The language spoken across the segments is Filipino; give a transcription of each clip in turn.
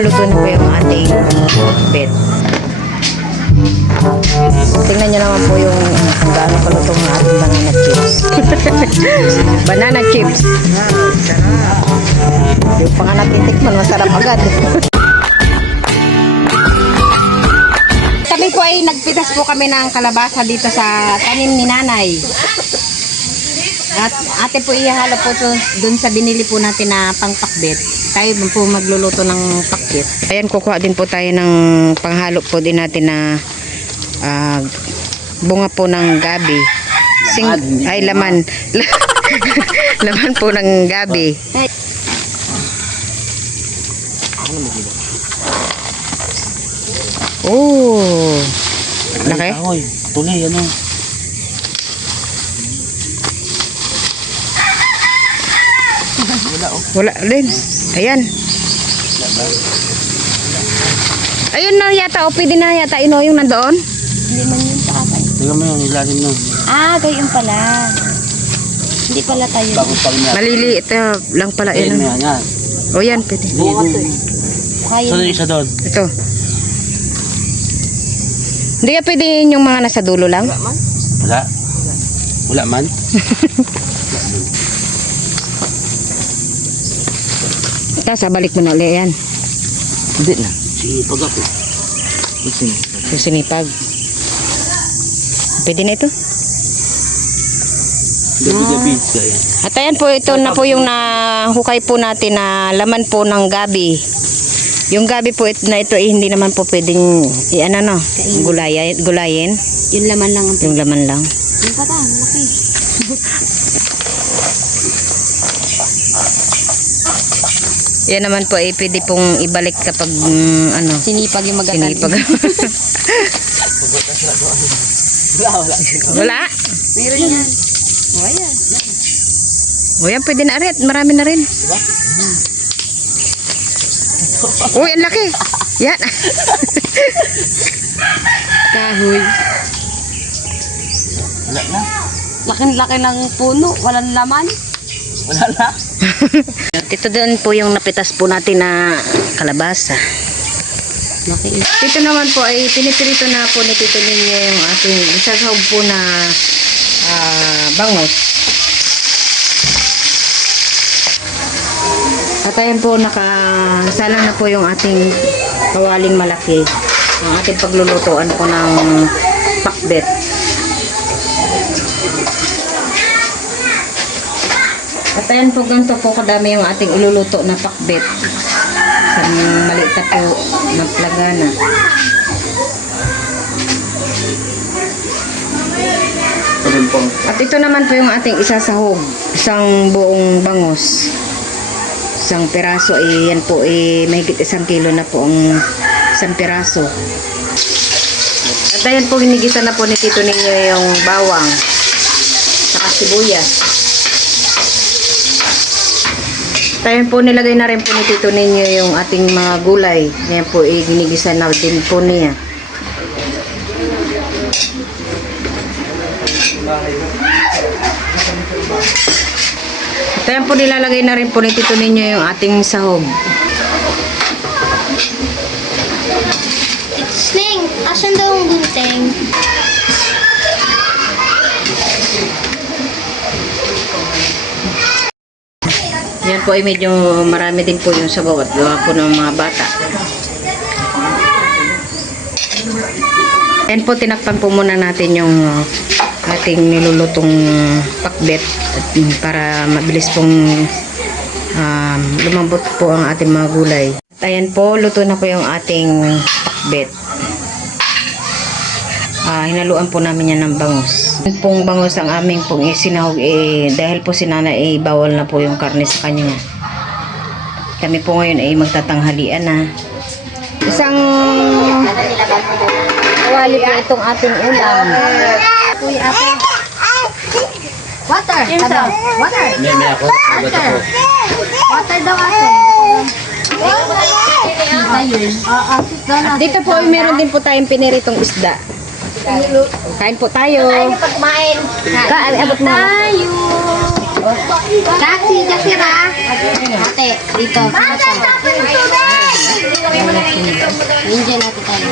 Luto na po yung ating bed. Tingnan nyo naman po yung kung gaano kaluto ng ating banana chips. banana chips. Yung pa nga natin tikman, masarap agad. Kami po ay nagpitas po kami ng kalabasa dito sa tanim ni nanay. At ate po ihalo po dun sa binili po natin na pangpakbet. Tayo po magluluto ng pakbet. Ayan, kukuha din po tayo ng panghalo po din natin na ah, bunga po ng gabi. Sing, ay, laman. laman po ng gabi. Oh. Laki? Oy, tunay ano. Wala din. Ayan. Ayun na yata, o pwede na yata ino yung nandoon. Hindi man yun sa kapay. Tingnan mo yung ilalim nun. Ah, gayon pala. Hindi pala tayo. Maliliit uh, lang pala yun. yan, yan. O yan, pwede. Kaya Saan yung isa doon? Ito. Hindi ka pwede yun yung mga nasa dulo lang. Wala. Wala man. Tapos balik mo na ulit yan. Hindi na. Sige, pag ako. Yung sinipag. Pwede na ito. Gabi-gabi. Gaya. At ayan po, ito na po yung nahukay po natin na laman po ng gabi. Yung gabi po it- na ito eh, hindi naman po pwedeng i-ano no, gulayin, gulayin. Yung laman lang ang Yung laman lang. Yung pata, malaki. Yan naman po eh, pwede pong ibalik kapag mm, ano, Sinipag yung magatan. sinipag. Wala, wala. Wala. Meron yan. O, ayan. O yan, pwede na rin. Marami na rin. Uy, ang laki. Yan. Kahoy. Wala na. Laking-laki ng puno. Walang laman. Wala na. Ito doon po yung napitas po natin na kalabasa. Laki. Dito naman po ay pinipirito na po ni Tito Ninyo yung ating isasahog po na ah, bangos. At ayan po nakasalang na po yung ating kawaling malaki. Ang ating paglulutuan po ng pakbet. Ayan po ganito po kadami yung ating iluluto na pakbet. Sa maliit na po na plagana. At ito naman po yung ating isasahog. Isang buong bangos. Isang piraso eh, yan po eh, mahigit isang kilo na po ang isang piraso. At ayan po, hinigisa na po ni Tito ninyo yung bawang. Saka sibuyas. At ayan po, nilagay na rin po ni Tito ninyo yung ating mga gulay. Yan po, eh, ginigisa na din po niya. At po nilalagay na rin po ni Tito ninyo yung ating sahog. Sling, asan daw ang gunting? Yan po ay medyo marami din po yung sabaw at gawa po ng mga bata. Yan po tinakpan po muna natin yung ating nilulutong pakbet at para mabilis pong um, lumambot po ang ating mga gulay. At ayan po, luto na po yung ating pakbet. Ah, hinaluan po namin yan ng bangus. Yung pong bangus ang aming pong isinahog eh, dahil po si Nana eh, bawal na po yung karne sa kanya. Kami po ngayon ay magtatanghalian na. Isang kawali po itong ating ulam. Kuya ate. Water. Ano? Water. May, may ako. Ako? Water daw ate. Na. Dito po ay meron din po tayong piniritong isda. Kain po tayo. Tayo pag kumain. Ka, abot mo. Tayo. Taxi, Jasira. Ate, dito. Hindi natin tayo.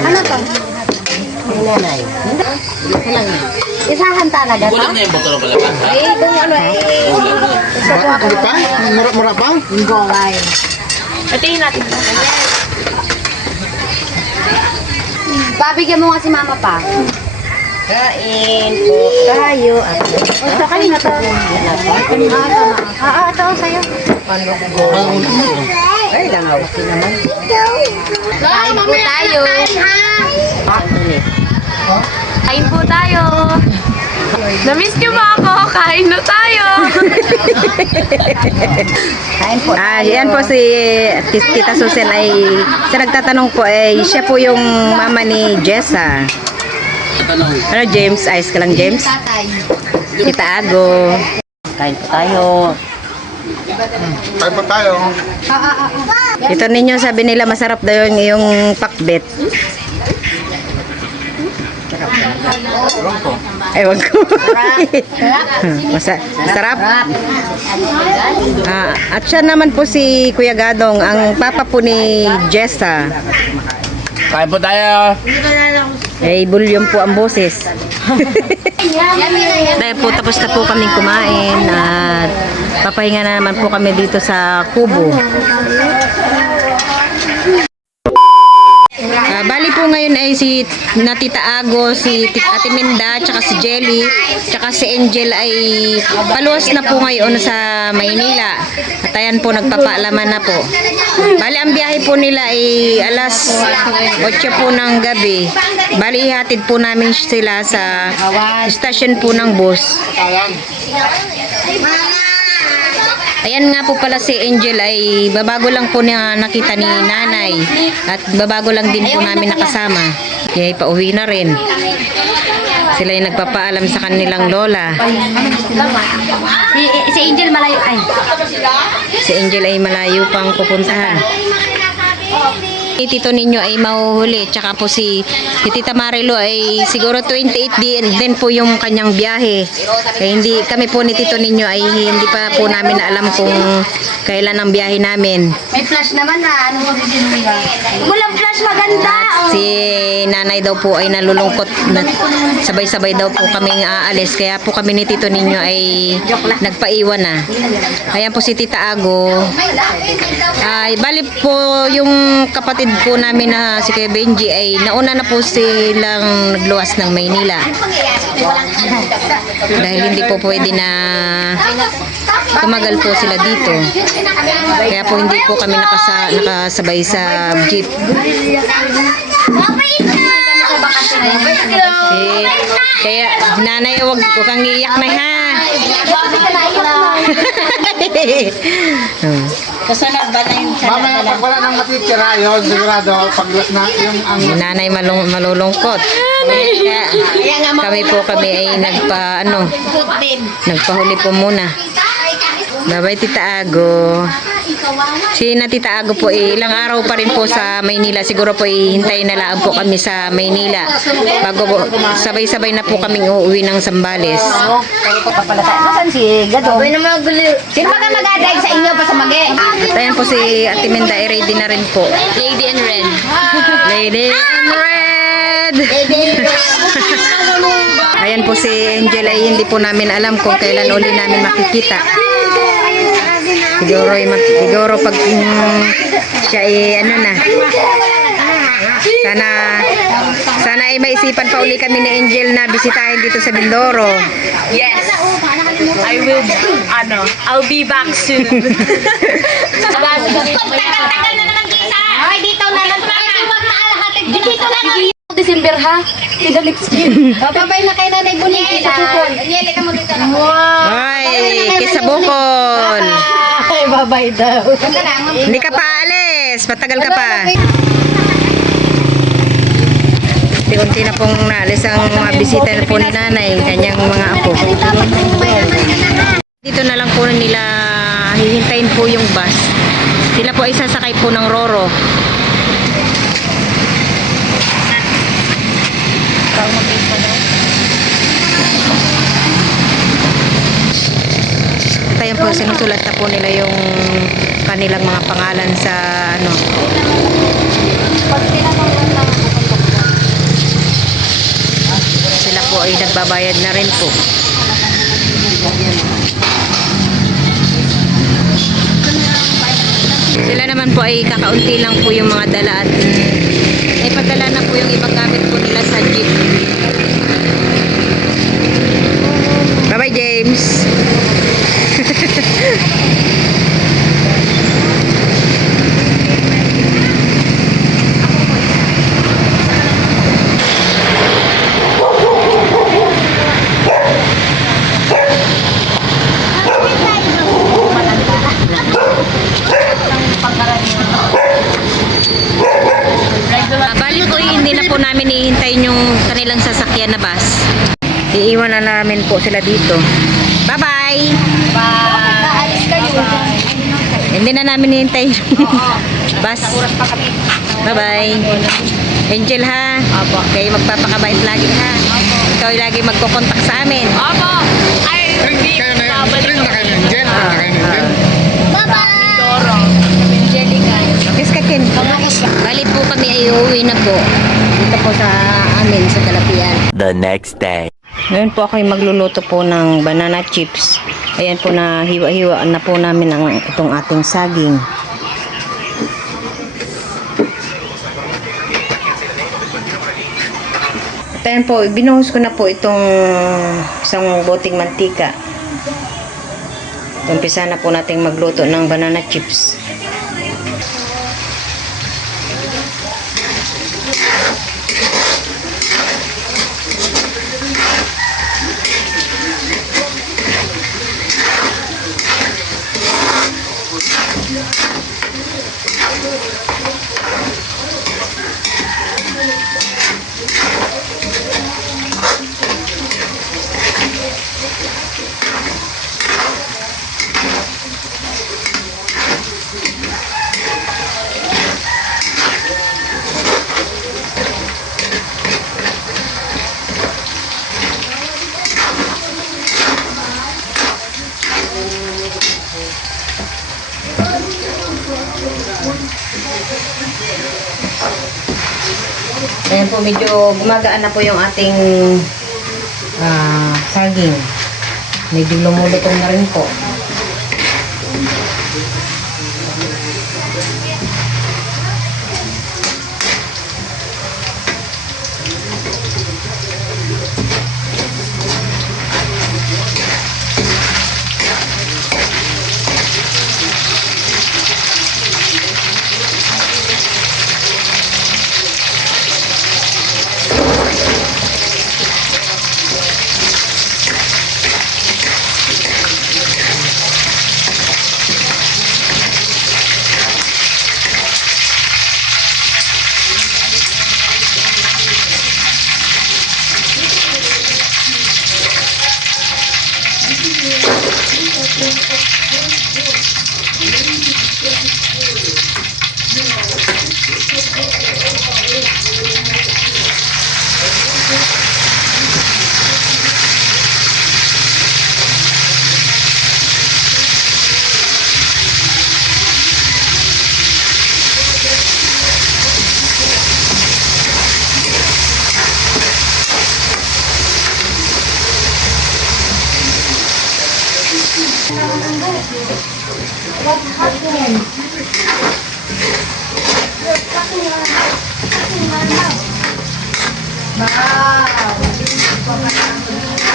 Ano to? Nanay. Isahan talaga to? Kulang na yung botol pala ba? Eh, kung ano eh. Ano pa? Mura-mura pa? Goway. Babigyan mo nga si mama pa. Kain po tayo. At Uy, sa kanina to. Ah, ito na. Ah, ah, ito sa'yo. ay, langaw. naman. Kain po tayo. Kain po tayo. Namiss niyo ba ako? Kain na tayo. Ah, yan po si Tita Susel ay sa nagtatanong po ay siya po yung mama ni Jessa. Ano James? Ayos ka lang James? Tita Ago. Kain po tayo. Tayo pa tayo. Ah, ah, ah. Ito ninyo sabi nila masarap daw yung, yung pakbet. Ewan ko. Masa masarap. Ah, at siya naman po si Kuya Gadong, ang papa po ni Jessa. Kain po tayo. Eh, bulyong po ang boses. Dahil po tapos na po kaming kumain at papahinga na naman po kami dito sa kubo. Po ngayon ay si Natita Ago, si Ate Minda, tsaka si Jelly, tsaka si Angel ay paluwas na po ngayon sa Maynila. At ayan po, nagpapaalaman na po. Bali, ang biyahe po nila ay alas 8 po ng gabi. Bali, ihatid po namin sila sa station po ng bus. Ayan nga po pala si Angel ay babago lang po na nakita ni nanay at babago lang din po namin nakasama. Kaya pauwi na rin. Sila yung nagpapaalam sa kanilang lola. Si, si Angel malayo. Ay. Si Angel ay malayo pang pupuntahan. Tito ninyo ay mahuhuli. Tsaka po si, si Tita Marilo ay siguro 28 din, din po yung kanyang biyahe. Kaya hindi, kami po ni Tito ninyo ay hindi pa po namin alam kung kailan ang biyahe namin. May flash naman na. Ano mo din nila? Walang flash maganda. At si nanay daw po ay nalulungkot na sabay-sabay daw po kaming aalis. Kaya po kami ni Tito ninyo ay nagpaiwan na. Ayan po si Tita Ago. Ay, bali po yung kapatid po namin na si Kuya Benji ay nauna na po silang nagluwas ng Maynila. Dahil hindi po pwede na tumagal po sila dito. Kaya po hindi po kami nakasa, nakasabay sa jeep. Eh, kaya nanay, wag, wag kang iiyak na ha. Hmm. Mamaya pag wala nang matitira yun, sigurado, pag na yung ang Si nanay malung, malulungkot. Kaya, kami po kami ay nagpa ano, nagpahuli po muna. Babay Tita Ago. Si na Tita Ago po eh, ilang araw pa rin po sa Maynila. Siguro po eh, hintayin na lang po kami sa Maynila. Bago po, sabay-sabay na po kaming uuwi ng Sambales. Nasaan si Gado? Uy, naman gulo. Sino ba ka mag-drive sa inyo pa sa magi? At ayan po si Ate Minda, eh, ready na rin po. Lady in red. Lady in Red! Ayan po si Angel ay hindi po namin alam kung kailan uli namin makikita. Siguro, ay mag- siguro pag mm, siya ay ano na. Sana sana ay maisipan pa uli kami ni Angel na bisitahin dito sa Mindoro. Yes. I will, ano, I'll be back soon. Tagal na naman kita. Ay, dito na lang. Ay, wag na alahatid. Dito na lang. December ha? Kida next year. Babay na kay Nanay Buniki sa Bukol. Nyeli ka mo dito. Ay, kisa Bukol. Ay, babay daw. Hindi ka pa alis. Matagal ka pa. Unti-unti na pong naalis ang mga bisita na po ni nanay, kanyang mga apo. Dito na lang po nila hihintayin po yung bus. Sila po ay sasakay po ng Roro. At ayun po, sinusulat na po nila yung kanilang mga pangalan sa ano. Sila po ay nagbabayad na rin po. Sila naman po ay kakaunti lang po yung mga dala at ay padala na po yung ibang gamit po nila sa jeep. Bye-bye, James. Ah, bali po, hindi na po namin ihintayin yung kanilang sasakyan na bus. Iiwan na namin po sila dito. Bye-bye! Kayo. Hindi na namin ihintay yung bus. Bye-bye. Angel ha? Opo. Kayo magpapakabait lagi ha? Ikaw ay lagi magkukontak sa amin. Opo. Ay, hindi. kayo na yun. Print na kayo. Jen, print na kayo na yun. Doro. Kiss ka, Ken. Bali po kami ay uuwi na po. Dito po sa amin, sa Talapian. The next day. Ngayon po ako ay magluluto po ng banana chips. Ayan po na hiwa-hiwa na po namin ang itong ating saging. At ayan po, binuhos ko na po itong isang boting mantika. Umpisa na po nating magluto ng banana chips. Ayan po, medyo gumagaan na po yung ating ah, saging. Medyo lumulutong na rin po.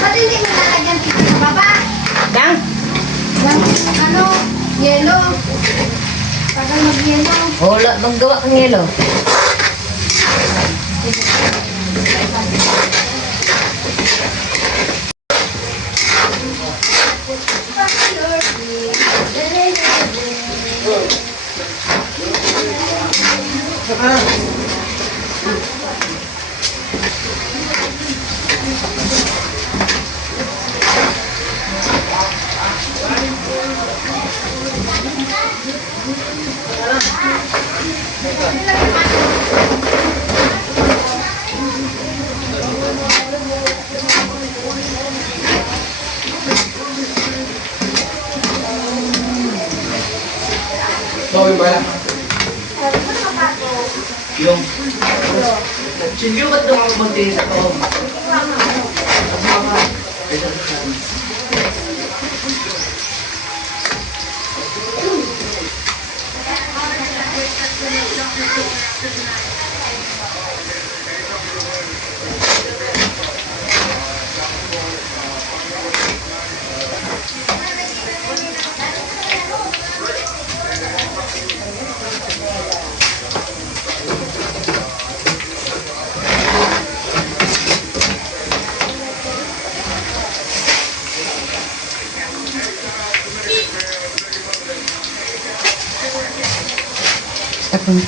Ba't hindi mo lalagyan dito sa baba? Dang! Yung ano, yelo. Tagal mag-yelo. Wala, maggawa kang yelo. Bawi ba lang? Yung... Sige, ba't daw ako magtingin sa 嗯。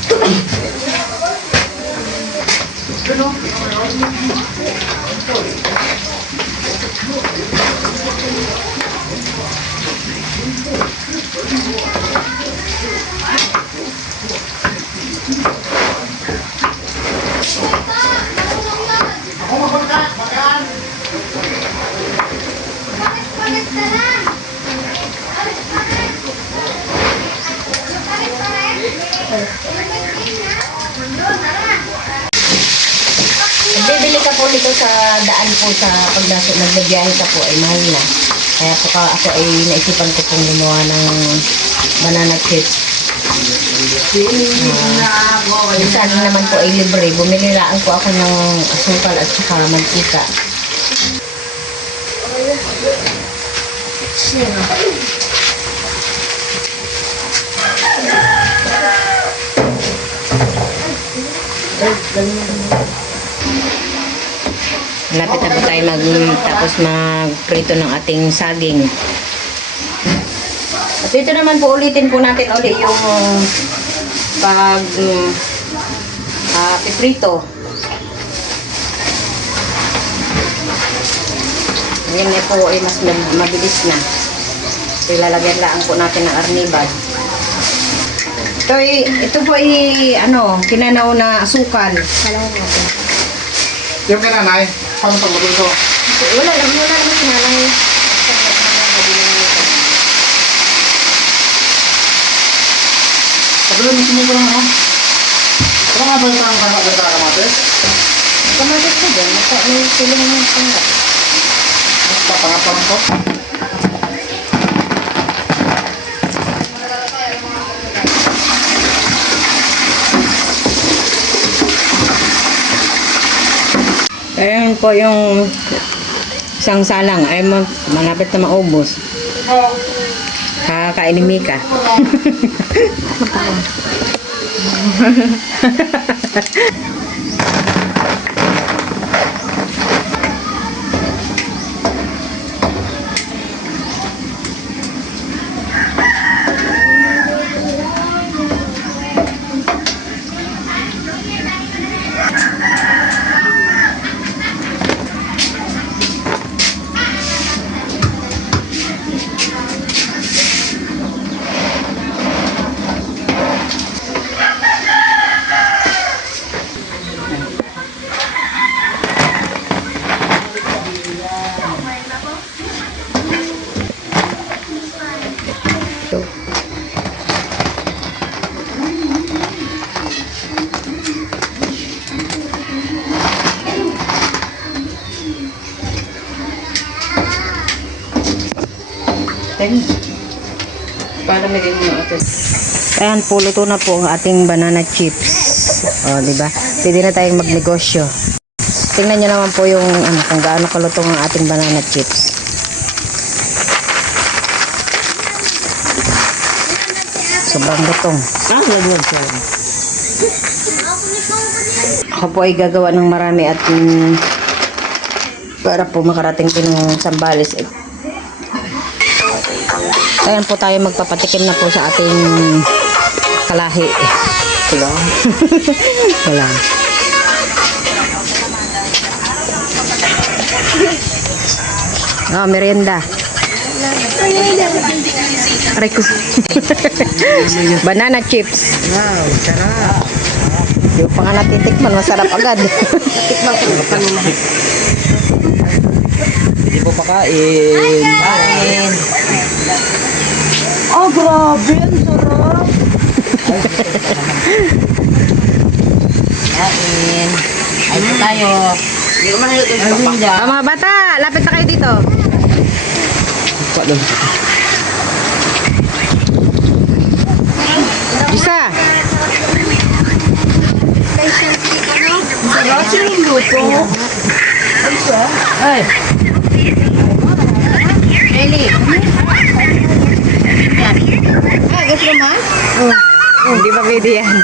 Ka po nito sa daan po sa pag nasa nagbibiyahe ka po ay mahal na. Kaya po ka, ako ay naisipan ko pong gumawa ng banana chips. Uh, isa naman po ay libre. Bumili lang po ako ng asukal at saka mantika. Malapit na po tayo mag, tapos mag-prito ng ating saging. At ito naman po ulitin po natin ulit yung pag um, ah, piprito. Yan na po ay mas mab- mabilis na. So, ilalagyan lang po natin ng arnibal. Ito, ay, ito po ay ano, kinanaw na asukal. Yung kinanay, paano pag magluto? Wala lang, wala naman sinanay. Pagluto mo sumuko lang ako. Ano nga ba yung parang parang maganda ka kamatis? Kamatis ko dyan, nasa may sila ng pangat. Mas papangapalang ko. Ayan po yung isang salang ay mag, malapit na maubos. Kakain ni Mika. Para maging mo ito. Ayan po, luto na po ang ating banana chips. O, di ba? Pwede na tayong magnegosyo. Tingnan nyo naman po yung ano, kung gaano kalutong ang ating banana chips. Sobrang lutong. Ah, nagwag siya. Ako po ay gagawa ng marami at mm, para po makarating po ng Sambales. Eh, Ayan po tayo magpapatikim na po sa ating kalahi. Wala. Wala. Oh, merienda. Ko. Banana chips. Wow, sarap. Yung pa nga natitikman, masarap agad. Tikman ko kanina. Hindi po pakain. Kain. Oh, grabe. Ang sarap. Kain. Ay po tayo. Ah, mga bata, lapit na kayo dito. Isa. Eli. Ah, gusto mo? Hindi pa pwede yan.